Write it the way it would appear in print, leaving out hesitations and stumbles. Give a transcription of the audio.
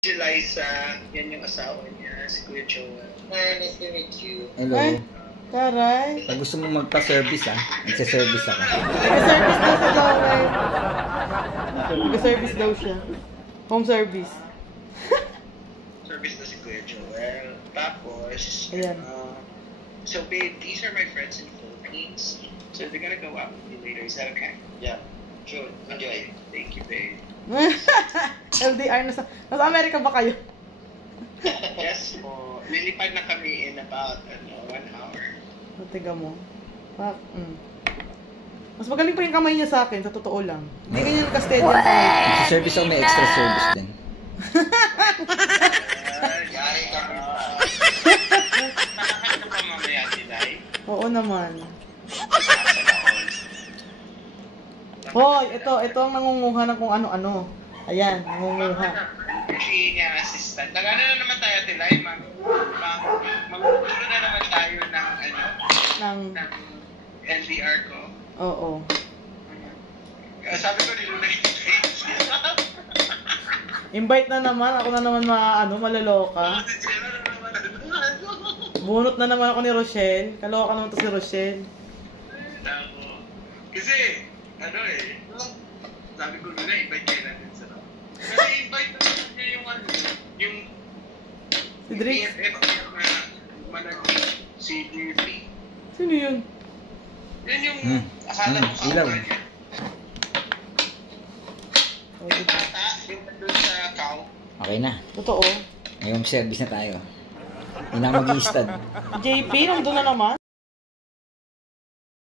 Si Liza, yan yung asawa niya, si Kuya Joel. Hi, nice to meet you. Hello. Ay, taray. Pag gusto mo magpa-service nagsa-service ako. Nag-service daw sa Joel. Nag-service daw siya. Home service. Service na si Kuya Joel. Tapos, Ayan. So babe, these are my friends in the Philippines. So they're gonna go out with you later. Is that okay? Yeah. Sure. Enjoy. Thank you, babe. LDR, nasa Amerika ba kayo? Yes po. Lilipad na kami in about 1 hour. Matiga mo. Mas magaling pa yung kamay niya sa akin, sa totoo lang. Hindi ganyan ka-steady ang kamay. Nagsa-service ako, may extra service din. Yari ka mo pa. Nakakanta ka pa mamaya, Dilay? Oo naman. Hoy, ito ang nangunguha ng kung ano-ano. Ayan, nangunguha. Si assistant. Nag-ano na naman tayo, Dilay? Magpupulo na naman tayo ng LDR ko. Oo. Sabi ko, nilunay Invite na naman, ako na naman malaloka. Bunot na naman ako ni Rochelle. Kaloka naman to si Rochelle. Kasi, sabi ko na invite kayo natin sa Kasi invite na niya yung Si Drake? BFF niya na si DP. Sino yun? Yan yung akala mo ilaw. kawan niya. Yung bata, yung nandun sa cow. Okay na. Totoo. Ngayong service na tayo. Hindi na mag-i-stud. JP, nandun na naman?